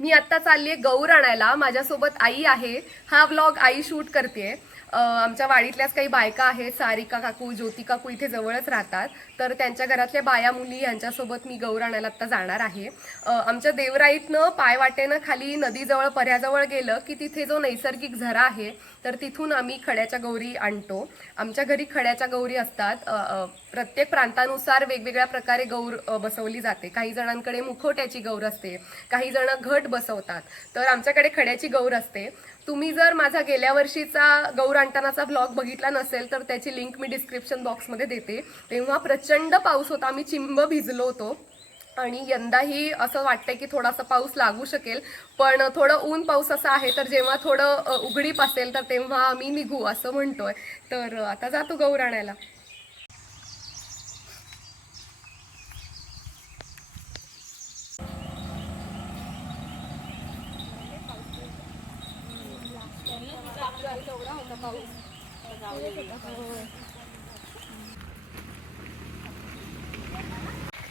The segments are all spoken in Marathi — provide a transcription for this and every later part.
मी आत्ता चालली आहे गौर आणायला. माझ्यासोबत आई आहे. हा व्लॉग आई शूट करते आमच्या वाडीतल्याच काही बायका आहेत सारिका काकू ज्योती काकू इथे जवळच राहतात. तर त्यांच्या घरातल्या बाया मुली यांच्यासोबत मी गौर आणायला आत्ता जाणार आहे. आमच्या देवराईतनं पायवाटेनं खाली नदीजवळ पर्याजवळ गेलं की तिथे जो नैसर्गिक झरा आहे तर तिथून आम्ही खड्याच्या गौरी आणतो. आमच्या घरी खड्याच्या गौरी असतात. प्रत्येक प्रांतानुसार वेगवेगळ्या प्रकारे गौर बसवली जाते. काही जणांकडे मुखोट्याची गौर असते काही जण घट बसवतात. तर आमच्याकडे खड्याची गौर असते. तुम्ही जर माझा गेल्या वर्षीचा गौर आणतानाचा ब्लॉग बघितला नसेल तर त्याची लिंक मी डिस्क्रिप्शन बॉक्समध्ये देते. तेव्हा प्रचंड पाऊस होता आम्ही चिंब भिजलो होतो. आणि यंदाही असं वाटतंय की थोडासा पाऊस लागू शकेल पण थोडं ऊन पाऊस असं आहे तर जेव्हा थोडं उघडीप असेल तर तेव्हा आम्ही निघू असं म्हणतोय. तर आता जातो गौर आणायला.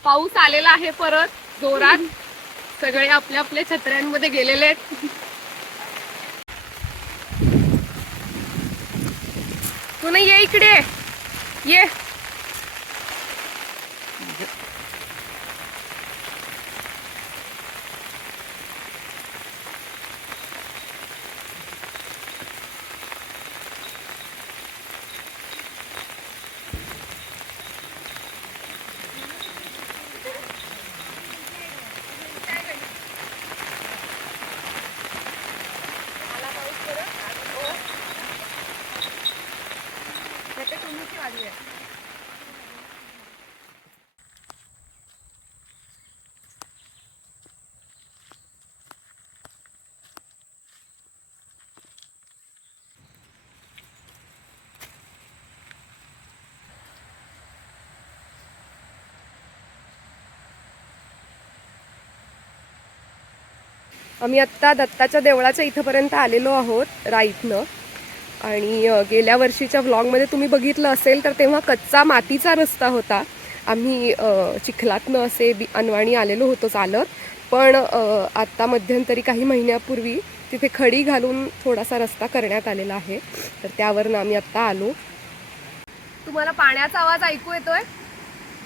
पाऊस आलेला आहे परत जोरात. सगळे आपल्या आपल्या छत्र्यांमध्ये गेलेले आहेत. तू नाही ये इकडे. ये. आम्ही आत्ता दत्ताच्या देवळाच्या इथंपर्यंत आलेलो आहोत राईतनं. आणि गेल्या वर्षीच्या व्लॉगमध्ये तुम्ही बघितलं असेल तर तेव्हा कच्चा मातीचा रस्ता होता. आम्ही चिखलातनं असे बी अनवाणी आलेलो होतो चालत. पण आत्ता मध्यंतरी काही महिन्यापूर्वी तिथे खडी घालून थोडासा रस्ता करण्यात आलेला आहे. तर त्यावरनं आम्ही आत्ता आलो. तुम्हाला पाण्याचा आवाज ऐकू येतोय?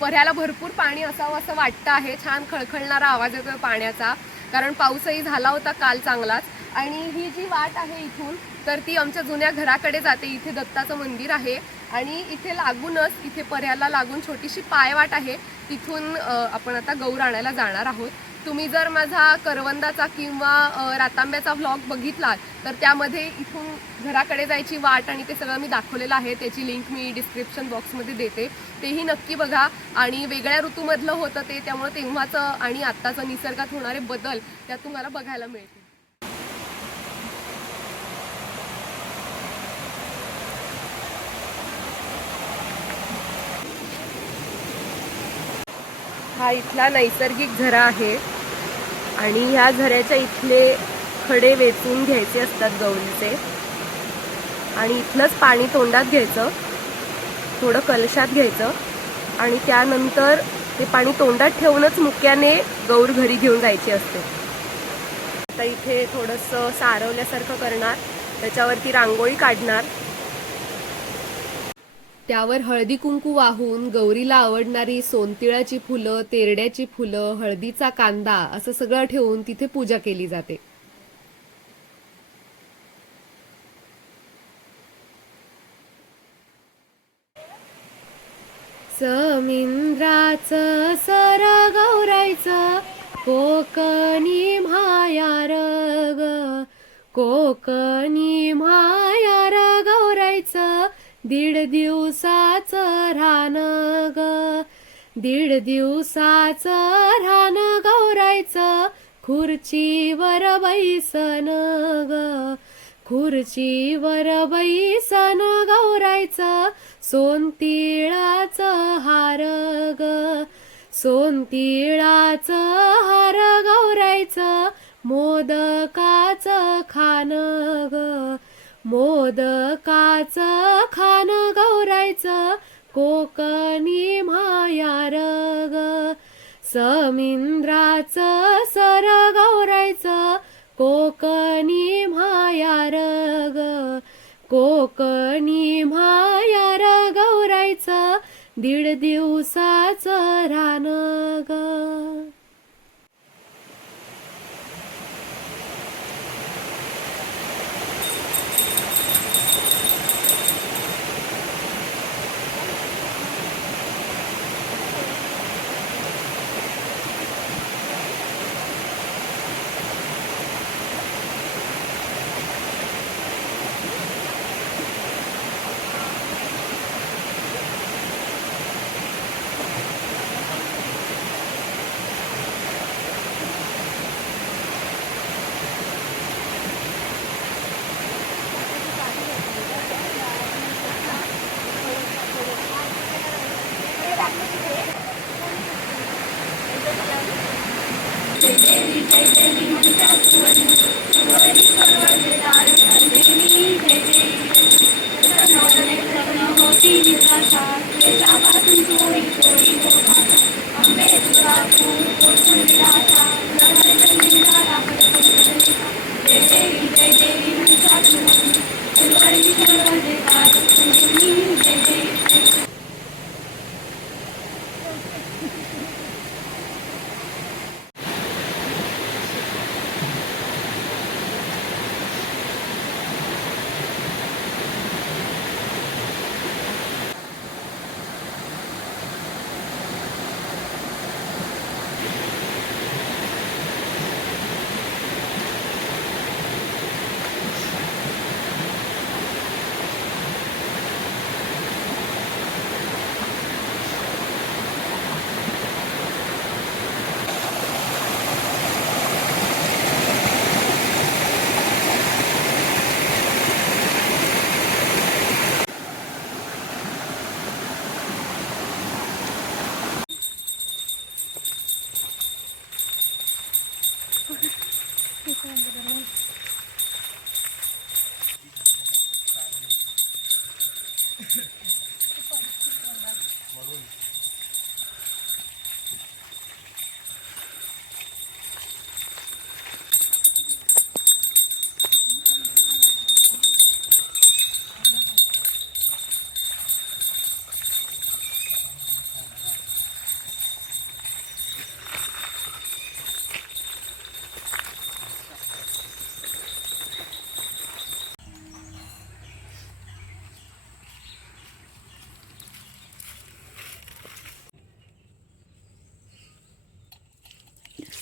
पर्याला भरपूर पाणी असावं असं वाटतं आहे. छान खळखळणारा आवाज येतोय पाण्याचा. कारण पाऊसही झाला होता काल चांगलाच. आणि ही जी वाट आहे इथून तर ती आमच्या जुन्या घराकडे जाते. इथे दत्ताचं मंदिर आहे. आणि इथे लागूनच इथे पर्याला लागून छोटीशी पायवाट आहे. तिथून आपण आता गौर आणायला जाणार आहोत. तुम्ही जर माझा करवंदाचा किंवा रातांब्याचा व्लॉग बघितलात तर त्यामध्ये इथून घराकडे जायची वाट आणि ते सगळं मी दाखवलेलं आहे त्याची लिंक मी डिस्क्रिप्शन बॉक्समध्ये देते. तेही नक्की बघा आणि वेगळ्या ऋतूमधलं होतं ते त्यामुळे तेव्हाचं आणि आत्ताचं निसर्गात होणारे बदल त्यात तुम्हाला बघायला मिळतील. हा इथला नैसर्गिक झरा आहे. आणि ह्या झऱ्याच्या इथले खडे वेचून घ्यायचे असतात गौरीचे आणि इथलंच पाणी तोंडात घ्यायचं. थोडं कलशात घ्यायचं. आणि त्यानंतर ते पाणी तोंडात ठेवूनच मुक्याने गौर घरी घेऊन जायची असते. आता इथे थोडंसं सारवल्यासारखं करणार. त्याच्यावरती रांगोळी काढणार. त्यावर हळदी कुंकू वाहून गौरीला आवडणारी सोनतिळाची फुलं तेरड्याची फुलं हळदीचा कांदा असं सगळं ठेवून तिथे पूजा केली जाते. समिंद्राच सर गौरायचं कोकणी माया रग कोकणी मा दीड दिवसाचं रान ग. दीड दिवसाचं रान गौरायचं खुर्चीवर बैसन ग. खुर्चीवर बैसन गौरायचं सोनतिळाचं हार ग. सोनतिळाचं हार गौरायचं मोदकाचं खान ग. मोदकाचं खान गौरायचं कोकणी मायार ग समिंद्राचं सर गौरायचं कोकणी म्हायार ग कोकणी मायार गौरायचं दीड दिवसाचं रान ग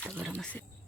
とがごます。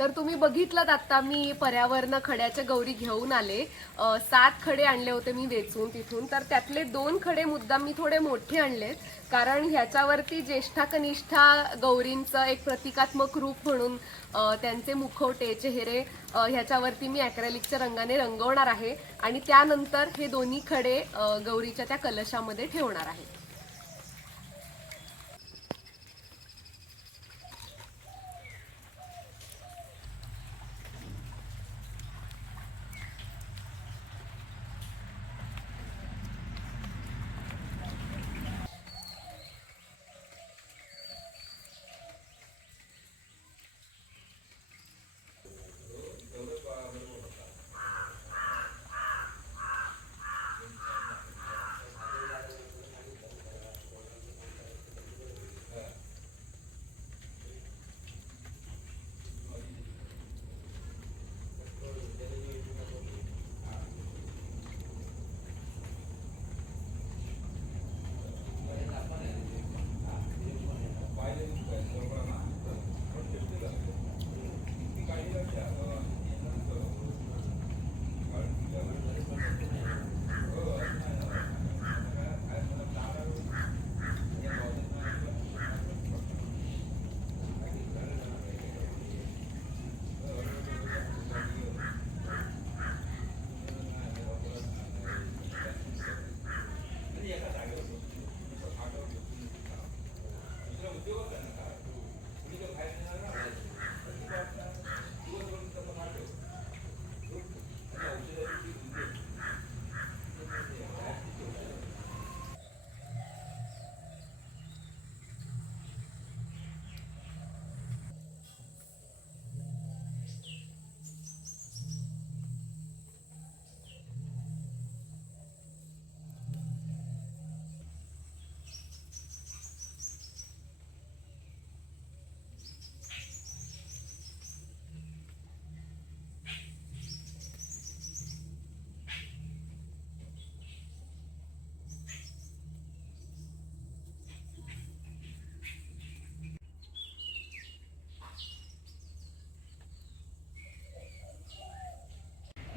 तर तुम्ही बघितलं आता मी पर्यावरण खड्याच्या गौरी घेऊन आले. सात खडे आणले होते मी वेचून तिथून. तर त्यातले दोन खडे मुद्दाम मी थोडे मोठे आणलेत. कारण ह्याच्यावरती ज्येष्ठा कनिष्ठा गौरींचं एक प्रतिकात्मक रूप म्हणून त्यांचे मुखवटे चेहरे ह्याच्यावरती मी ॲक्रेलिकच्या रंगाने रंगवणार आहे. आणि त्यानंतर हे दोन्ही खडे गौरीच्या त्या कलशामध्ये ठेवणार आहे.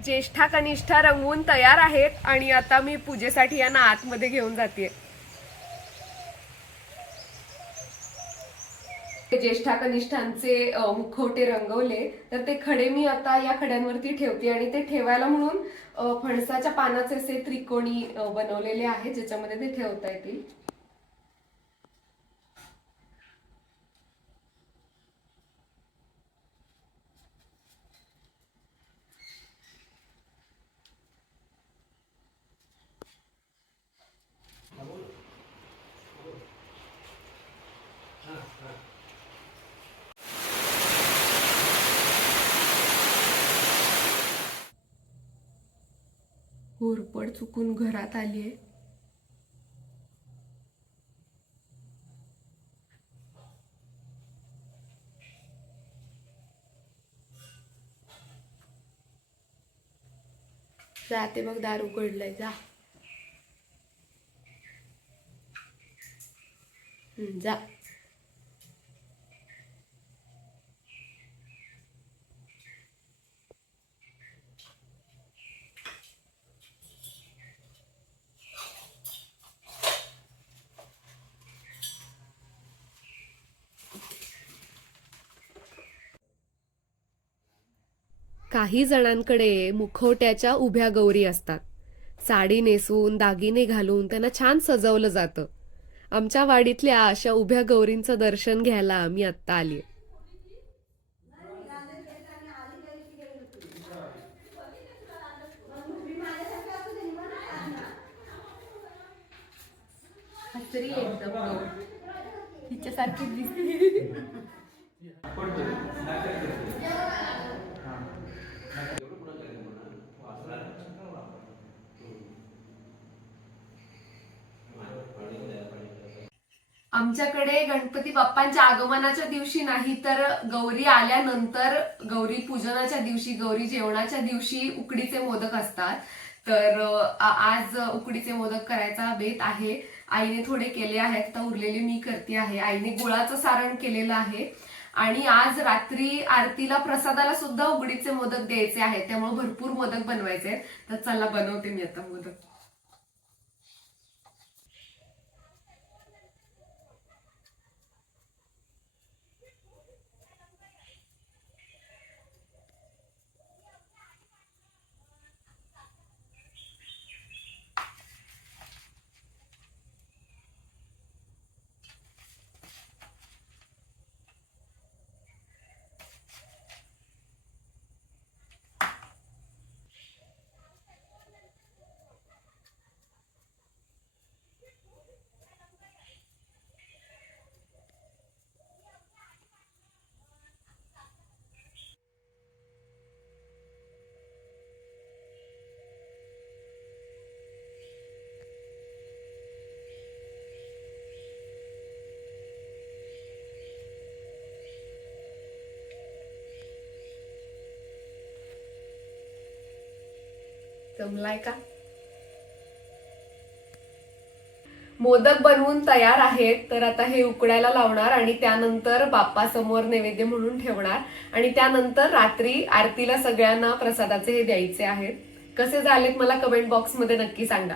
ज्येष्ठा कनिष्ठा रंगवून तयार आहेत आणि आता मी पूजेसाठी यांना आतमध्ये घेऊन जाते ज्येष्ठा कनिष्ठांचे मुखवटे रंगवले तर ते खडे मी आता या खड्यांवरती ठेवते आणि ते ठेवायला म्हणून फणसाच्या पानाचे असे त्रिकोणी बनवलेले आहेत ज्याच्यामध्ये ते ठेवता येतील. होरपड चुकून घरात आलीये जाते मग दार उघडलंय जा. जा. काही जणांकडे मुखवट्याच्या उभ्या गौरी असतात. साडी नेसून दागिने घालून त्यांना छान सजवलं जातं. आमच्या वाडीतल्या अशा उभ्या गौरींचं दर्शन घ्यायला मी आत्ता आली एकदम. तिच्यासारखी आमच्याकडे गणपती बाप्पांच्या आगमनाच्या दिवशी नाही तर गौरी आल्यानंतर गौरी पूजनाच्या दिवशी गौरी जेवणाच्या दिवशी उकडीचे मोदक असतात. तर आज उकडीचे मोदक करायचा बेत आहे. आईने थोडे केले आहेत आता उरलेले मी करते आहे. आईने गुळाचं सारण केलेलं आहे. आणि आज रात्री आरतीला प्रसादाला सुद्धा उकडीचे मोदक द्यायचे आहेत. त्यामुळे भरपूर मोदक बनवायचे आहेत. तर चला बनवते मी आता मोदक. जमलाय का? मोदक बनवून तयार आहेत तर आता हे उकडायला लावणार आणि त्यानंतर बाप्पा समोर नैवेद्य म्हणून ठेवणार. आणि त्यानंतर रात्री आरतीला सगळ्यांना प्रसादाचे हे द्यायचे आहेत. कसे झालेत मला कमेंट बॉक्समध्ये नक्की सांगा.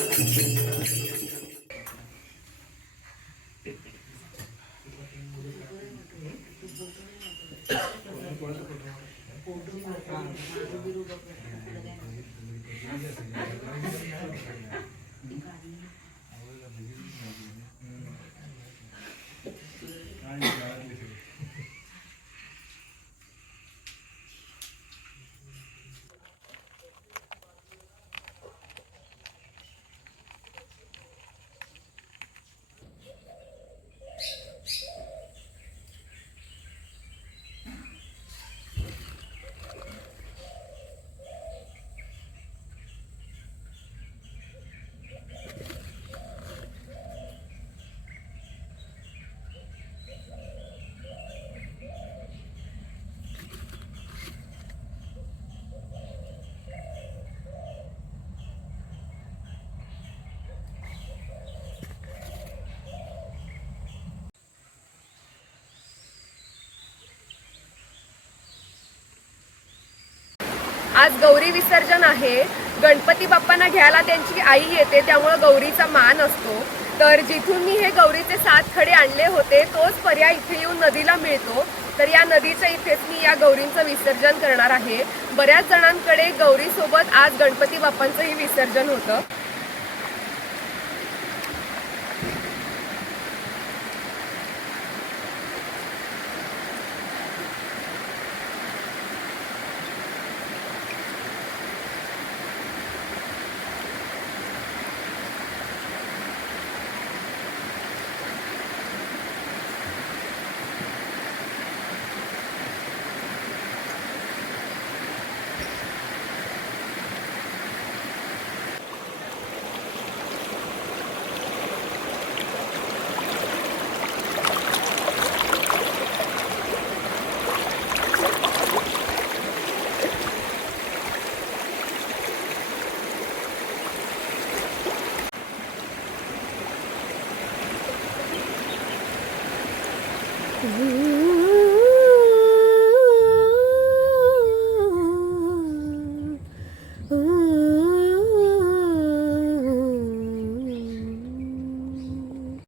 आज गौरी विसर्जन आहे. गणपती बाप्पांना घ्यायला त्यांची आई येते त्यामुळं गौरीचा मान असतो. तर जिथून मी हे गौरीचे सात खडे आणले होते तोच पर्याय इथे येऊन नदीला मिळतो. तर या नदीच्या इथेच मी या गौरींचं विसर्जन करणार आहे. बऱ्याच जणांकडे गौरीसोबत आज गणपती बाप्पांचंही विसर्जन होतं.